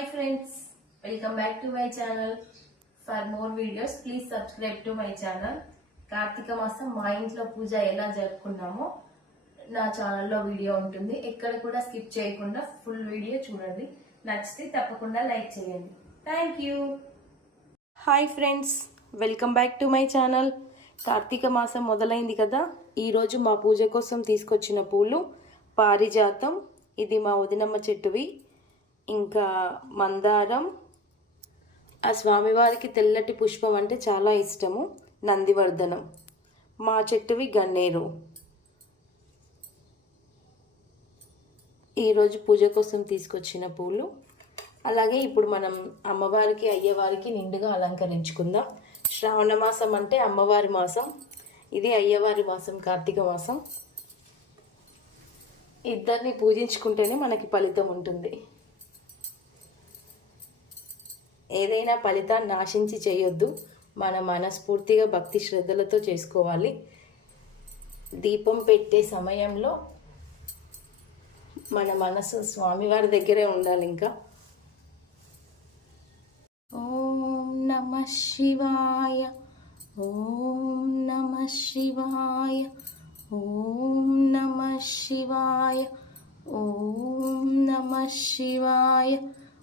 Hi friends welcome back to my channel for more videos please subscribe to my channel Karthika మాసం మా ఇంట్లో పూజ ఎలా జరుపుకున్నామో నా ఛానల్లో వీడియో ఉంటుంది. ఎక్కడ కూడా స్కిప్ చేయకుండా ఫుల్ వీడియో చూడండి. నచ్చితే తప్పకుండా లైక్ చేయండి. Thank you hi friends welcome back to my channel Karthika మాసం మొదలైంది కదా. ఈరోజు మా పూజ కోసం తీసుకొచ్చిన పూలు పారిజాతం. ఇది మా వదినమ్మ చెట్టువి. ఇంకా మందారం. ఆ స్వామివారికి తెల్లటి పుష్పం అంటే చాలా ఇష్టము. నందివర్ధనం. మా చెట్టువి గన్నేరు. ఈరోజు పూజ కోసం తీసుకొచ్చిన పూలు. అలాగే ఇప్పుడు మనం అమ్మవారికి అయ్యవారికి నిండుగా అలంకరించుకుందాం. శ్రావణ మాసం అంటే అమ్మవారి మాసం. ఇది అయ్యవారి మాసం కార్తీక మాసం. ఇద్దరిని పూజించుకుంటేనే మనకి ఫలితం ఉంటుంది. ఏదైనా ఫలితాన్ని ఆశించి చేయొద్దు. మన మనస్ఫూర్తిగా భక్తి శ్రద్ధలతో చేసుకోవాలి. దీపం పెట్టే సమయంలో మన మనసు స్వామివారి దగ్గరే ఉండాలి ఇంకా. ఓం నమ శివాయ ఓం నమ శివాయ ఓం నమ శివాయ ఓం నమ శివాయ.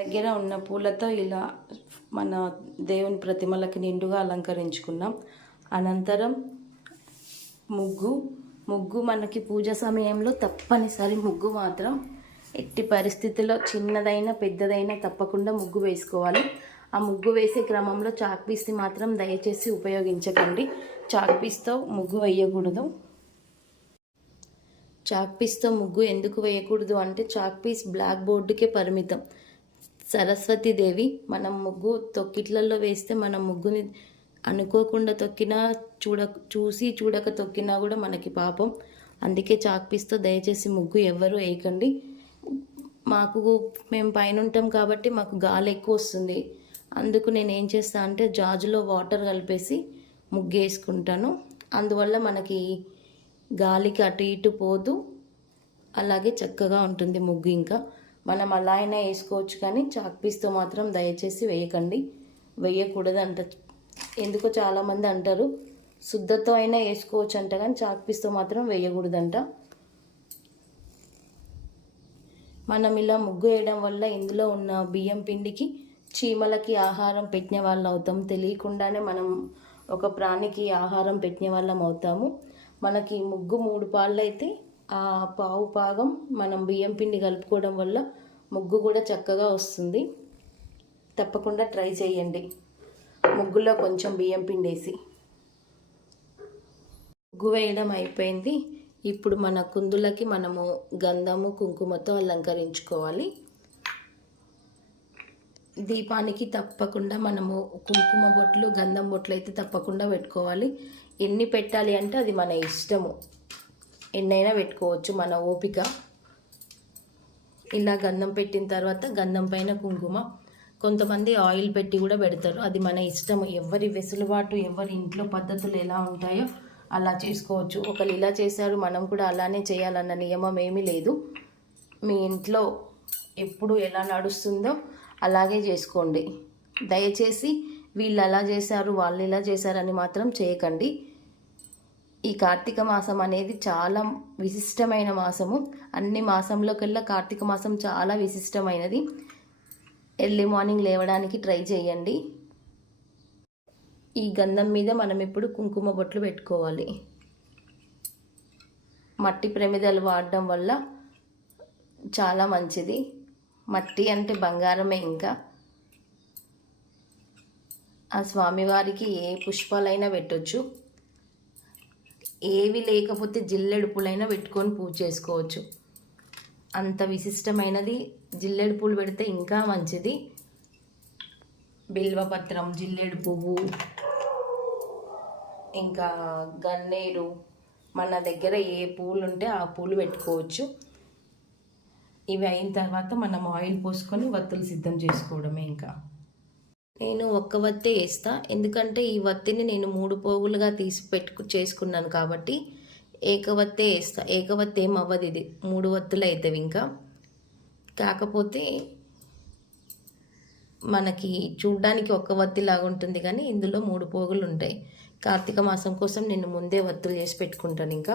దగ్గర ఉన్న పూలతో ఇలా మన దేవుని ప్రతిమలకి నిండుగా అలంకరించుకున్నాం. అనంతరం ముగ్గు ముగ్గు మనకి పూజ సమయంలో తప్పనిసరి ముగ్గు మాత్రం ఎట్టి పరిస్థితిలో చిన్నదైనా పెద్దదైనా తప్పకుండా ముగ్గు వేసుకోవాలి. ఆ ముగ్గు వేసే క్రమంలో చాక్ పీస్ని మాత్రం దయచేసి ఉపయోగించకండి. చాక్ పీస్తో ముగ్గు వేయకూడదు. చాక్ పీస్తో ముగ్గు ఎందుకు వేయకూడదు అంటే చాక్ పీస్ బ్లాక్ బోర్డుకే పరిమితం. సరస్వతీదేవి మనం ముగ్గు తొక్కిట్లలో వేస్తే మనం ముగ్గుని అనుకోకుండా తొక్కినా చూడ చూసి చూడక తొక్కినా కూడా మనకి పాపం. అందుకే చాక్ పీస్తో దయచేసి ముగ్గు ఎవ్వరూ వేయకండి. మాకు మేము పైన ఉంటాం కాబట్టి మాకు గాలి ఎక్కువ వస్తుంది. అందుకు నేను ఏం చేస్తా అంటే జాజులో వాటర్ కలిపేసి ముగ్గు వేసుకుంటాను. అందువల్ల మనకి గాలికి అటు ఇటు పోదు. అలాగే చక్కగా ఉంటుంది ముగ్గు ఇంకా. మనం అలా అయినా వేసుకోవచ్చు కానీ చాక్ పీస్తో మాత్రం దయచేసి వేయకండి. వేయకూడదంట. ఎందుకో చాలామంది అంటారు శుద్ధతో అయినా వేసుకోవచ్చు అంట కానీ చాక్ పీస్తో మాత్రం వేయకూడదంట. మనం ఇలా ముగ్గు వేయడం వల్ల ఇందులో ఉన్న బియ్యం పిండికి చీమలకి ఆహారం పెట్టిన వాళ్ళు అవుతాం. తెలియకుండానే మనం ఒక ప్రాణికి ఆహారం పెట్టిన వాళ్ళం అవుతాము. మనకి ముగ్గు మూడు పాళ్ళు అయితే పావు భాగం మనం బియ్యం పిండి కలుపుకోవడం వల్ల ముగ్గు కూడా చక్కగా వస్తుంది. తప్పకుండా ట్రై చేయండి. ముగ్గులో కొంచెం బియ్యం పిండి వేసి ముగ్గు వేయడం అయిపోయింది. ఇప్పుడు మన కుందులకి మనము గంధము కుంకుమతో అలంకరించుకోవాలి. దీపానికి తప్పకుండా మనము కుంకుమ బొట్లు గంధం బొట్లు అయితే తప్పకుండా పెట్టుకోవాలి. ఎన్ని పెట్టాలి అంటే అది మన ఇష్టము. ఎన్నైనా పెట్టుకోవచ్చు మన ఓపిక. ఇలా గంధం పెట్టిన తర్వాత గంధం పైన కుంకుమ. కొంతమంది ఆయిల్ పెట్టి కూడా పెడతారు. అది మన ఇష్టం. ఎవరి వెసులుబాటు ఎవరి ఇంట్లో పద్ధతులు ఎలా ఉంటాయో అలా చేసుకోవచ్చు. ఒకరు ఇలా చేశారు మనం కూడా అలానే చేయాలన్న నియమం ఏమీ లేదు. మీ ఇంట్లో ఎప్పుడు ఎలా నడుస్తుందో అలాగే చేసుకోండి. దయచేసి వీళ్ళు అలా చేశారు వాళ్ళు ఇలా చేశారని మాత్రం చేయకండి. ఈ కార్తీక మాసం అనేది చాలా విశిష్టమైన మాసము. అన్ని మాసంలో కల్లా కార్తీక మాసం చాలా విశిష్టమైనది. ఎర్లీ మార్నింగ్ లేవడానికి ట్రై చేయండి. ఈ గంధం మీద మనం ఇప్పుడు కుంకుమ బొట్లు పెట్టుకోవాలి. మట్టి ప్రమిదలు వాడడం వల్ల చాలా మంచిది. మట్టి అంటే బంగారమే ఇంకా. ఆ స్వామివారికి ఏ పుష్పాలైనా పెట్టొచ్చు. ఏవి లేకపోతే జిల్లెడు పూలైనా పెట్టుకొని పూజ చేసుకోవచ్చు. అంత విశిష్టమైనది జిల్లెడు పూలు పెడితే ఇంకా మంచిది. బిల్వపత్రం జిల్లెడు పువ్వు ఇంకా గన్నేరు మన దగ్గర ఏ పూలు ఉంటే ఆ పూలు పెట్టుకోవచ్చు. ఇవి అయిన తర్వాత మనం ఆయిల్ పోసుకొని వత్తులు సిద్ధం చేసుకోవడమే ఇంకా. నేను ఒక్క వత్తే వేస్తా. ఎందుకంటే ఈ వత్తిని నేను మూడు పోగులుగా తీసి పెట్టుకు చేసుకున్నాను కాబట్టి ఏకవత్తే వేస్తా. ఏకవత్తి ఏం అవ్వదు ఇది. మూడు వత్తులు అవుతాయి ఇంకా. కాకపోతే మనకి చూడ్డానికి ఒక్క వత్తి లాగా ఉంటుంది కానీ ఇందులో మూడు పోగులు ఉంటాయి. కార్తీక మాసం కోసం నేను ముందే వత్తులు చేసి పెట్టుకుంటాను ఇంకా.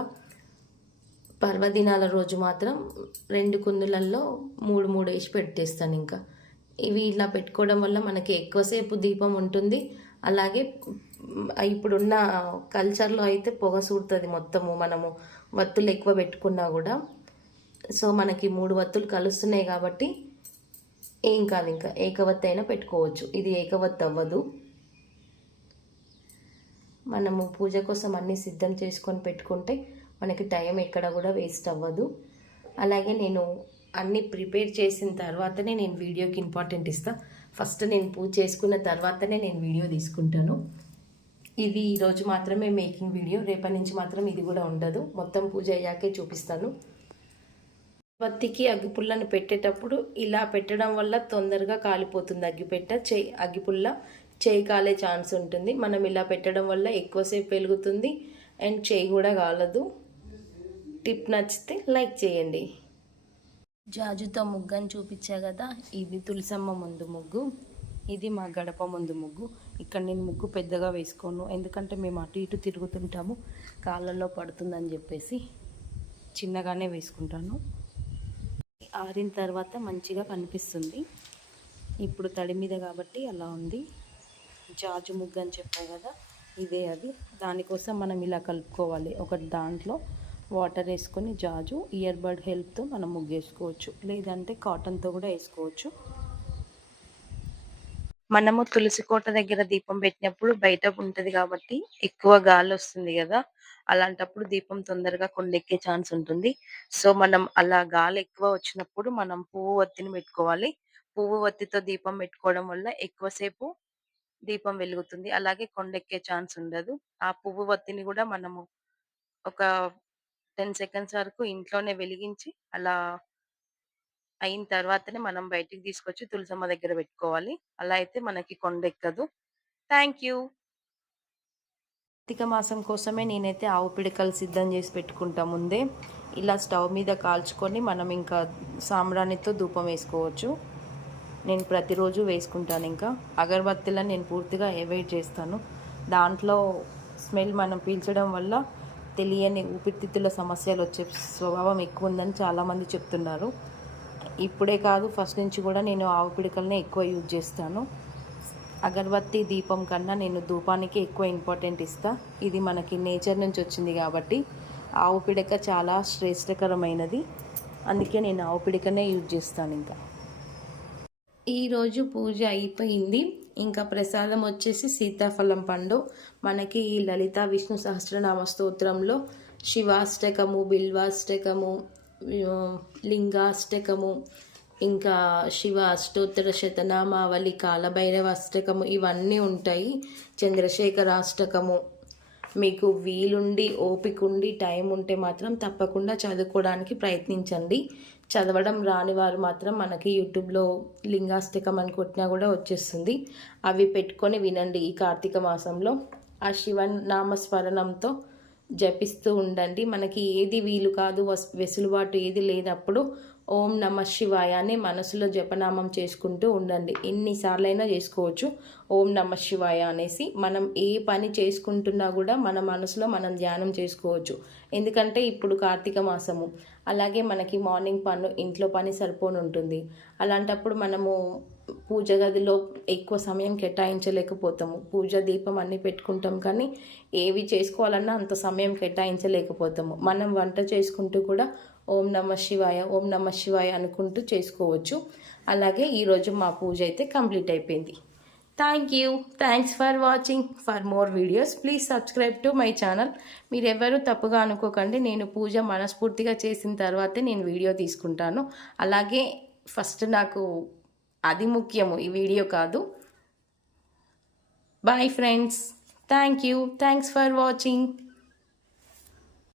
పర్వదినాల రోజు మాత్రం రెండు కుందులల్లో మూడు మూడు వేసి పెట్టేస్తాను ఇంకా. ఇవి ఇలా పెట్టుకోవడం వల్ల మనకి ఎక్కువసేపు దీపం ఉంటుంది. అలాగే ఇప్పుడున్న కల్చర్లో అయితే పొగ సూడుతుంది మొత్తము మనము. వత్తులు ఎక్కువ పెట్టుకున్నా కూడా. సో మనకి మూడు వత్తులు కలుస్తున్నాయి కాబట్టి ఏం కాదు ఇంకా. ఏకవత్తి అయినా పెట్టుకోవచ్చు. ఇది ఏకవత్తి అవ్వదు. మనము పూజ కోసం అన్నీ సిద్ధం చేసుకొని పెట్టుకుంటే మనకి టైం ఎక్కడ కూడా వేస్ట్ అవ్వదు. అలాగే నేను అన్నీ ప్రిపేర్ చేసిన తర్వాతనే నేను వీడియోకి ఇంపార్టెంట్ ఇస్తాను ఫస్ట్ నేను పూజ చేసుకున్న తర్వాతనే నేను వీడియో తీసుకుంటాను. ఇది ఈరోజు మాత్రమే మేకింగ్ వీడియో రేపటి నుంచి మాత్రం ఇది కూడా ఉండదు. మొత్తం పూజ అయ్యాకే చూపిస్తాను. వత్తికి అగ్గిపుల్లను పెట్టేటప్పుడు ఇలా పెట్టడం వల్ల తొందరగా కాలిపోతుంది అగ్గిపెట్ట చేయి అగ్గిపుల్ల చేయి కాలే ఛాన్స్ ఉంటుంది. మనం ఇలా పెట్టడం వల్ల ఎక్కువసేపు పెరుగుతుంది అండ్ చేయి కూడా కాలదు. టిప్ నచ్చితే లైక్ చేయండి. జాజుతో ముగ్గని చూపించా కదా ఇది తులసమ్మ ముందు ముగ్గు ఇది మా గడప ముందు ముగ్గు. ఇక్కడ నేను ముగ్గు పెద్దగా వేసుకోను ఎందుకంటే మేము అటు ఇటు తిరుగుతుంటాము కాళ్ళల్లో పడుతుందని చెప్పేసి చిన్నగానే వేసుకుంటాను. ఆరిన తర్వాత మంచిగా కనిపిస్తుంది. ఇప్పుడు తడి మీద కాబట్టి అలా ఉంది. జాజు ముగ్గు అని చెప్పా కదా ఇదే అది. దానికోసం మనం ఇలా కలుపుకోవాలి ఒకటి దాంట్లో వాటర్ వేసుకొని జాజు ఇయర్ బడ్ హెల్ప్తో మనం ముగ్గేసుకోవచ్చు. లేదంటే కాటన్తో కూడా వేసుకోవచ్చు. మనము తులసి కోట దగ్గర దీపం పెట్టినప్పుడు బయట ఉంటుంది కాబట్టి ఎక్కువ గాలి వస్తుంది కదా. అలాంటప్పుడు దీపం తొందరగా కొండెక్కే ఛాన్స్ ఉంటుంది. సో మనం అలా గాలి ఎక్కువ వచ్చినప్పుడు మనం పువ్వు ఒత్తిని పెట్టుకోవాలి. పువ్వు ఒత్తితో దీపం పెట్టుకోవడం వల్ల ఎక్కువసేపు దీపం వెలుగుతుంది. అలాగే కొండెక్కే ఛాన్స్ ఉండదు. ఆ పువ్వు ఒత్తిని కూడా మనము ఒక టెన్ సెకండ్స్ వరకు ఇంట్లోనే వెలిగించి అలా అయిన తర్వాతనే మనం బయటికి తీసుకొచ్చి తులసమ్మ దగ్గర పెట్టుకోవాలి. అలా అయితే మనకి కొండెక్కదు. Thank you. కార్తీక మాసం కోసమే నేనైతే ఆవు పిడకలు సిద్ధం చేసి పెట్టుకుంటా ముందే. ఇలా స్టవ్ మీద కాల్చుకొని మనం ఇంకా సాంబ్రాణితో ధూపం వేసుకోవచ్చు. నేను ప్రతిరోజు వేసుకుంటాను ఇంకా. అగరబత్తిలను నేను పూర్తిగా అవాయిడ్ చేస్తాను. దాంట్లో స్మెల్ మనం పీల్చడం వల్ల తెలియని ఊపిరితిత్తుల సమస్యలు వచ్చే స్వభావం ఎక్కువ ఉందని చాలామంది చెప్తున్నారు. ఇప్పుడే కాదు ఫస్ట్ నుంచి కూడా నేను ఆవు పిడకలనే ఎక్కువ యూజ్ చేస్తాను. అగరబత్తి దీపం కన్నా నేను ధూపానికి ఎక్కువ ఇంపార్టెంట్ ఇస్తా. ఇది మనకి నేచర్ నుంచి వచ్చింది కాబట్టి ఆవు పిడక చాలా శ్రేష్టకరమైనది. అందుకే నేను ఆవు పిడకనే యూజ్ చేస్తాను ఇంకా. ఈరోజు పూజ అయిపోయింది. ఇంకా ప్రసాదం వచ్చేసి సీతాఫలం పండు. మనకి ఈ లలిత విష్ణు సహస్రనామ స్తోత్రంలో శివాష్టకము బిల్వాష్టకము లింగాష్టకము ఇంకా శివ అష్టోత్తర శతనామావళి కాలభైరవ అష్టకము ఇవన్నీ ఉంటాయి. చంద్రశేఖర అష్టకము మీకు వీలుండి ఓపిక ఉండి టైం ఉంటే మాత్రం తప్పకుండా చదువుకోవడానికి ప్రయత్నించండి. చదవడం రాని వారు మాత్రం మనకి యూట్యూబ్లో లింగాష్టకం అని కొట్టినా కూడా వచ్చేస్తుంది. అవి పెట్టుకొని వినండి ఈ కార్తీక మాసంలో. ఆ శివ నామస్మరణంతో జపిస్తూ ఉండండి. మనకి ఏది వీలు కాదు వస్- వెసులుబాటు ఏది లేనప్పుడు ఓం నమ శివాయ అని మనసులో జపనామం చేసుకుంటూ ఉండండి. ఎన్నిసార్లైనా చేసుకోవచ్చు. ఓం నమ శివాయ అనేసి మనం ఏ పని చేసుకుంటున్నా కూడా మన మనసులో మనం ధ్యానం చేసుకోవచ్చు. ఎందుకంటే ఇప్పుడు కార్తీక మాసము. అలాగే మనకి మార్నింగ్ పను ఇంట్లో పని సరిపోని ఉంటుంది. అలాంటప్పుడు మనము పూజ గదిలో ఎక్కువ సమయం కేటాయించలేకపోతాము. పూజ దీపం అన్నీ పెట్టుకుంటాం కానీ ఏవి చేసుకోవాలన్నా అంత సమయం కేటాయించలేకపోతాము. మనం వంట చేసుకుంటూ కూడా ఓం నమ శివాయ ఓం నమ శివాయ అనుకుంటూ చేసుకోవచ్చు. అలాగే ఈరోజు మా పూజ అయితే కంప్లీట్ అయిపోయింది. Thank you thanks for watching for more videos please subscribe to my channel మీరు ఎవరు తప్పుగా అనుకోకండి. నేను పూజ మనస్ఫూర్తిగా చేసిన తర్వాతే నేను వీడియో తీసుకుంటాను. అలాగే ఫస్ట్ నాకు అది ముఖ్యము ఈ వీడియో కాదు. Bye friends thank you thanks for watching